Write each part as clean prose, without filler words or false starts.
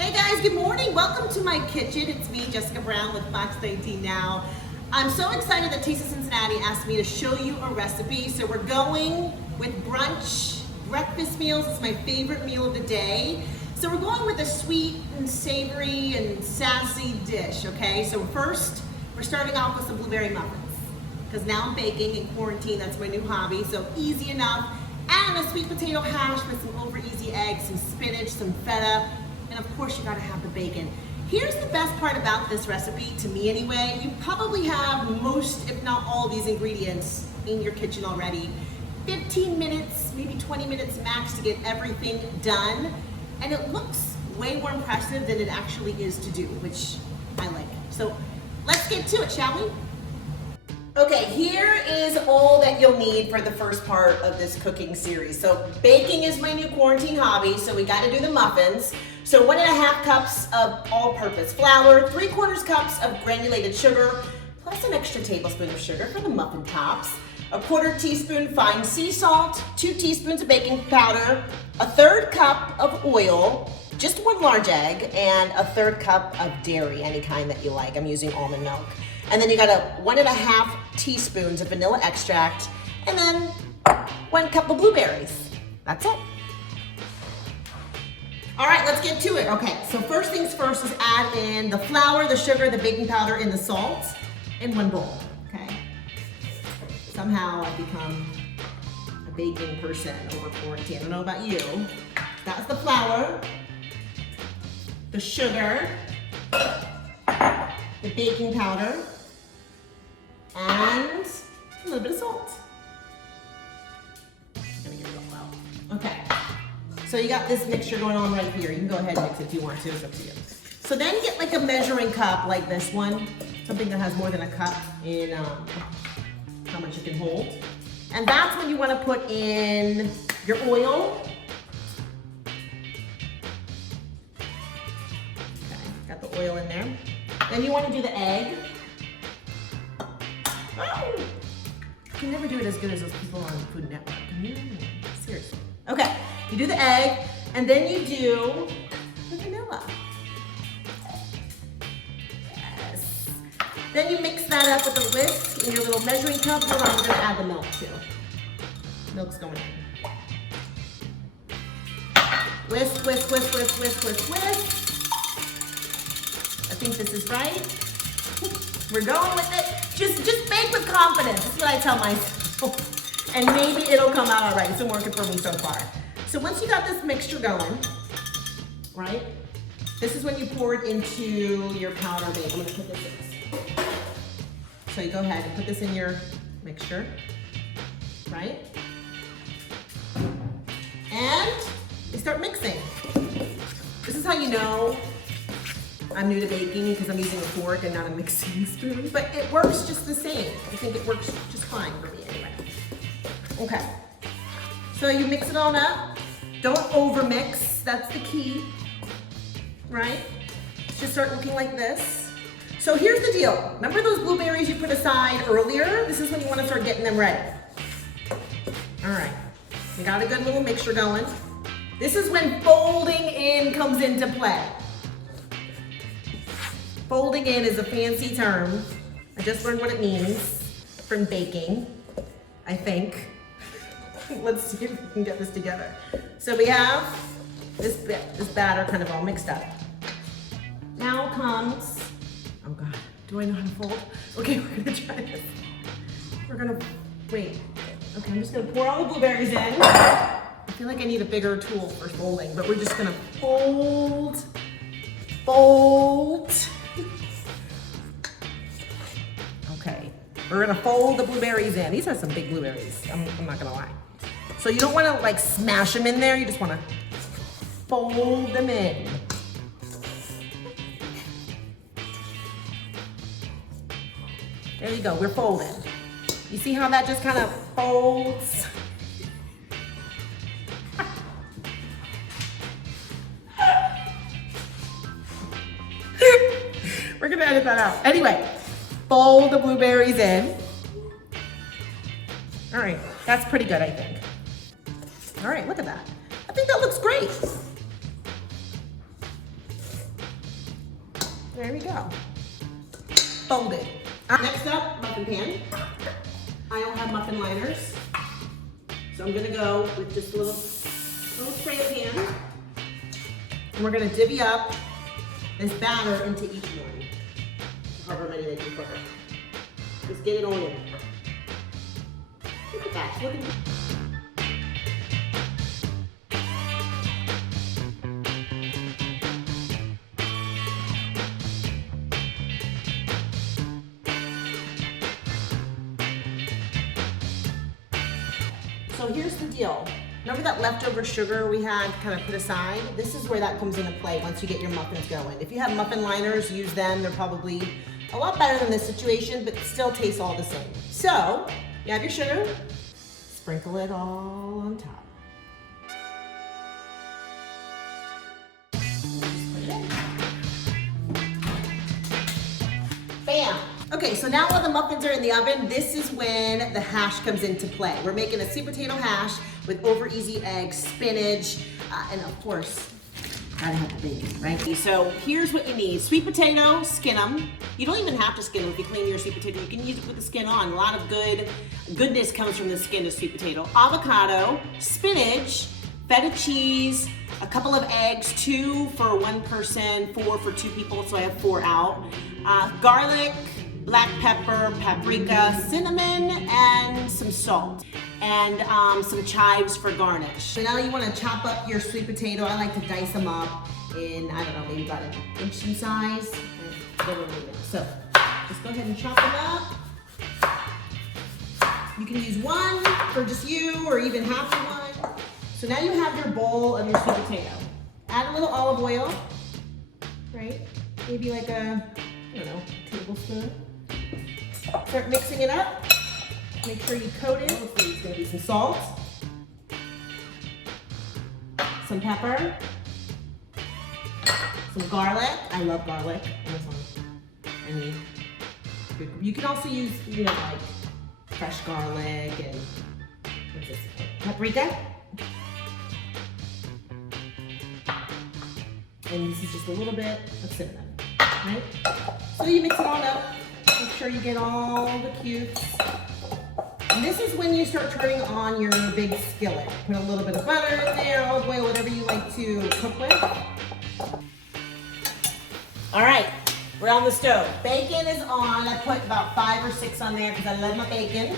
Hey guys, good morning. Welcome to my kitchen. It's me, Jessica Brown with FOX19 Now. I'm so excited that Taste of Cincinnati asked me to show you a recipe. So we're going with brunch, breakfast meals. It's my favorite meal of the day. So we're going with a sweet and savory and sassy dish, okay? So first, we're starting off with some blueberry muffins. Because now I'm baking in quarantine, that's my new hobby, so easy enough. And a sweet potato hash with some over easy eggs, some spinach, some feta, and of course you gotta have the bacon. Here's the best part about this recipe, to me anyway. You probably have most, if not all, of these ingredients in your kitchen already. 15 minutes, maybe 20 minutes max to get everything done. And it looks way more impressive than it actually is to do, which I like. So let's get to it, shall we? Okay, here is all that you'll need for the first part of this cooking series. So baking is my new quarantine hobby, so we gotta do the muffins. So 1.5 cups of all-purpose flour, 3/4 cups of granulated sugar, plus an extra tablespoon of sugar for the muffin tops, 1/4 teaspoon fine sea salt, 2 teaspoons of baking powder, 1/3 cup of oil, just 1 large egg, and 1/3 cup of dairy, any kind that you like. I'm using almond milk. And then you got 1.5 teaspoons of vanilla extract, and then 1 cup of blueberries. That's it. All right, let's get to it. Okay, so first things first is add in the flour, the sugar, the baking powder, and the salt in 1 bowl, okay? Somehow I've become a baking person over quarantine. I don't know about you. That's the flour, the sugar, the baking powder, and a little bit of salt. I'm gonna get it all out. Okay, so you got this mixture going on right here. You can go ahead and mix it if you want to, it's up to you. So then you get like a measuring cup like this one, something that has more than a cup in how much you can hold. And that's when you wanna put in your oil. Okay, got the oil in there. Then you wanna do the egg. Oh, you can never do it as good as those people on Food Network. Can you? Seriously. Okay, you do the egg, and then you do the vanilla. Yes. Then you mix that up with a whisk in your little measuring cup. Hold on, we're gonna add the milk too. Milk's going in. Whisk, whisk, whisk, whisk, whisk, whisk, whisk. I think this is right. We're going with it. Just bake with confidence. That's what I tell myself. And maybe it'll come out all right. It's been working for me so far. So once you got this mixture going, right? This is when you pour it into your powder bake. I'm gonna put this in. So you go ahead and put this in your mixture, right? And you start mixing. This is how you know I'm new to baking because I'm using a fork and not a mixing spoon, but it works just the same. I think it works just fine for me anyway. Okay, so you mix it all up. Don't over mix, that's the key, right? Just start looking like this. So here's the deal. Remember those blueberries you put aside earlier? This is when you want to start getting them ready. All right, we got a good little mixture going. This is when folding in comes into play. Folding in is a fancy term. I just learned what it means from baking, I think. Let's see if we can get this together. So we have this batter kind of all mixed up. Now comes, oh God, do I know how to fold? Okay, we're gonna try this. We're gonna, wait. Okay, I'm just gonna pour all the blueberries in. I feel like I need a bigger tool for folding, but we're just gonna fold, fold. Okay, we're gonna fold the blueberries in. These are some big blueberries, I'm not gonna lie. So you don't wanna like smash them in there, you just wanna fold them in. There you go, we're folding. You see how that just kind of folds? We're gonna edit that out. Anyway, fold the blueberries in. All right, that's pretty good, I think. All right, look at that. I think that looks great. There we go. Folded. Next up, muffin pan. I don't have muffin liners, so I'm gonna go with just a little spray pan. And we're gonna divvy up this batter into each one. However many they can put. Just get it on in. Look at that. Look at that. So here's the deal. Remember that leftover sugar we had kind of put aside? This is where that comes into play once you get your muffins going. If you have muffin liners, use them. They're probably a lot better than this situation, but still tastes all the same. So, you have your sugar, sprinkle it all on top. Bam! Okay, so now while the muffins are in the oven, this is when the hash comes into play. We're making a sweet potato hash with over easy eggs, spinach, and of course, gotta have the bacon, right? So here's what you need. Sweet potato, skin them. You don't even have to skin them if you clean your sweet potato. You can use it with the skin on. A lot of goodness comes from the skin of sweet potato. Avocado, spinach, feta cheese, a couple of eggs, 2 for 1 person, 4 for 2 people, so I have 4 out. Garlic, black pepper, paprika, cinnamon, and some salt. And some chives for garnish. So now you want to chop up your sweet potato. I like to dice them up in, I don't know, maybe about an inch in size. So just go ahead and chop them up. You can use one for just you or even half of one. So now you have your bowl of your sweet potato. Add a little olive oil, right? Maybe like a, I don't know, tablespoon. Start mixing it up. Make sure you coat it. There's gonna be some salt, some pepper, some garlic. I love garlic. You can also use, you know, like fresh garlic and what's this? Paprika. And this is just a little bit of cinnamon, right? So you mix it all up. Make sure you get all the cubes. And this is when you start turning on your big skillet. Put a little bit of butter in there, olive oil, whatever you like to cook with. All right, we're on the stove. Bacon is on. I put about 5 or 6 on there because I love my bacon.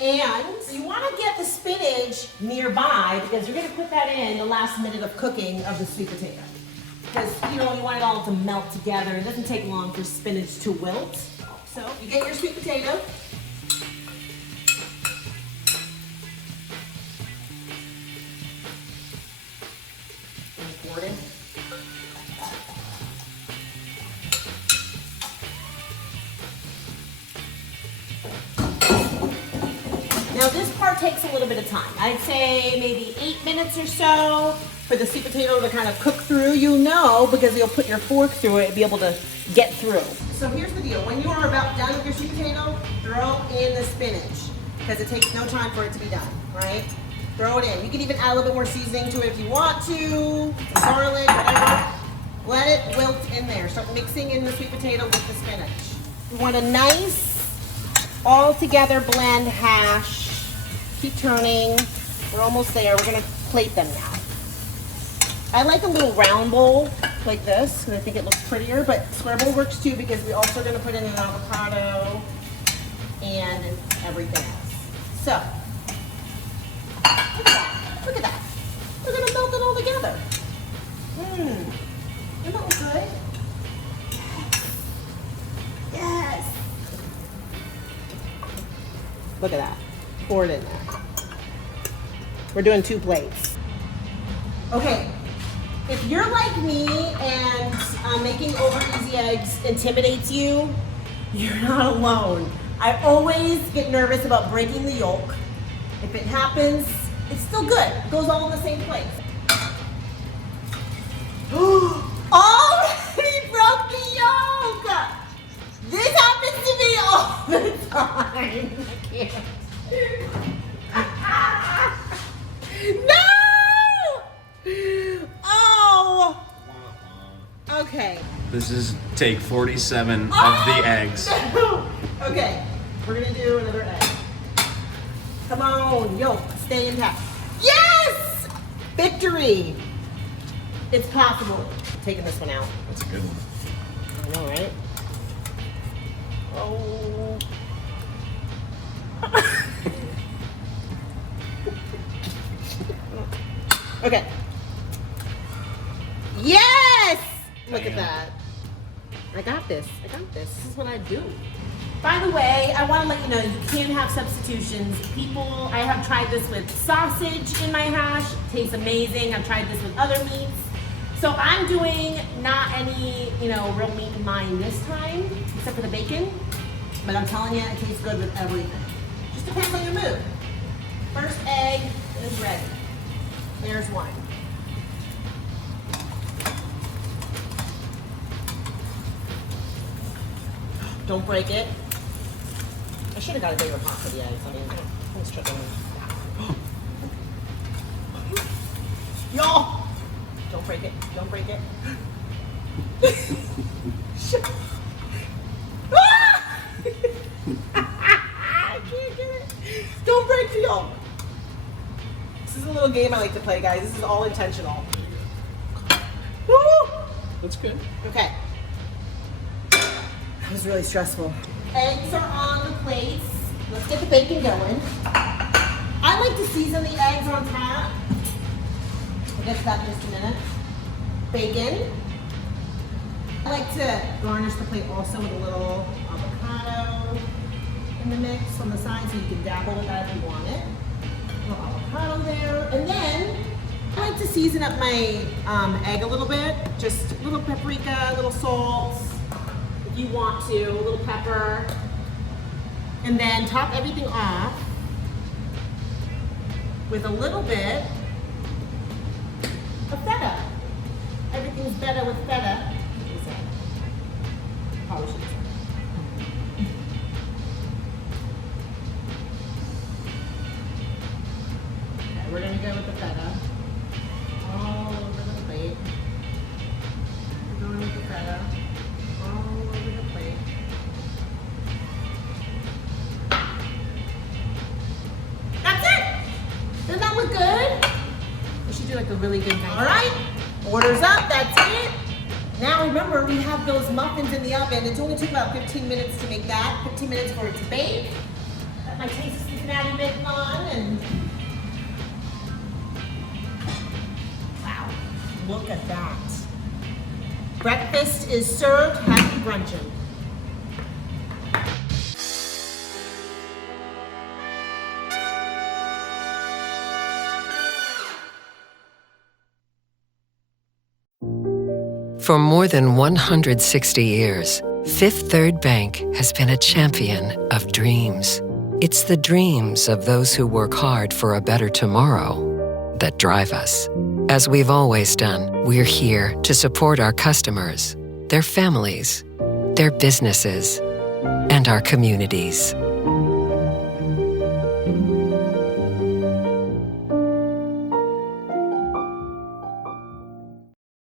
And you want to get the spinach nearby because you're going to put that in the last minute of cooking of the sweet potato. Because you want it all to melt together. It doesn't take long for spinach to wilt. So you get your sweet potato. Now this part takes a little bit of time. I'd say maybe 8 minutes or so for the sweet potato to kind of cook through. You know, because you'll put your fork through it and be able to get through. So here's the deal. When you are about done with your sweet potato, throw in the spinach because it takes no time for it to be done, right? Throw it in. You can even add a little bit more seasoning to it if you want to, some garlic, whatever. Let it wilt in there. Start mixing in the sweet potato with the spinach. You want a nice, all-together blend hash. Keep turning. We're almost there. We're going to plate them now. I like a little round bowl like this, and I think it looks prettier, but square bowl works too because we're also going to put in an avocado and everything else. So, look at that. Look at that. We're going to melt it all together. Isn't that look good? Yes. Look at that. Pour it in there. We're doing 2 plates. Okay. If you're like me and making over easy eggs intimidates you, you're not alone. I always get nervous about breaking the yolk. If it happens, it's still good. It goes all in the same place. Already broke the yolk! This happens to me all the time. I can't. No! Oh! Okay. This is take 47 of the eggs. No. Okay, we're gonna do another egg. Come on, yolk, stay intact. Yes! Victory! It's possible. I'm taking this one out. That's a good one. I know, right? Oh. Okay. Yes! Look at that. I got this. I got this. This is what I do. By the way, I want to let you know you can have substitutions. I have tried this with sausage in my hash. It tastes amazing. I've tried this with other meats. So I'm doing not any, real meat in mine this time, except for the bacon. But I'm telling you, it tastes good with everything. Just depends on your mood. First egg is ready. There's one. Don't break it. I should have got a bigger pot for the eggs. I mean, let's try them. Y'all! Don't break it. Don't break it. I can't get it. Don't break the yolk. This is a little game I like to play, guys. This is all intentional. Woo! That's good. Okay. That was really stressful. Eggs are on the plates. Let's get the bacon going. I like to season the eggs on top. We'll get to that in just a minute. Bacon. I like to garnish the plate also with a little avocado in the mix on the side so you can dabble with that if you want it. A little avocado there. And then I like to season up my egg a little bit. Just a little paprika, a little salt. You want to, a little pepper, and then top everything off with a little bit of feta. Everything's better with feta. Probably should say. Okay, we're gonna go with the feta all over the plate. We're going with the feta. Doesn't that look good? We should do like a really good night. All right, order's up, that's it. Now remember, we have those muffins in the oven. It's only took about 15 minutes to make that, 15 minutes for it to bake. Got my Taste of Cincinnati mitten on, and wow, look at that. Breakfast is served, happy brunching. For more than 160 years, Fifth Third Bank has been a champion of dreams. It's the dreams of those who work hard for a better tomorrow that drive us. As we've always done, we're here to support our customers, their families, their businesses, and our communities.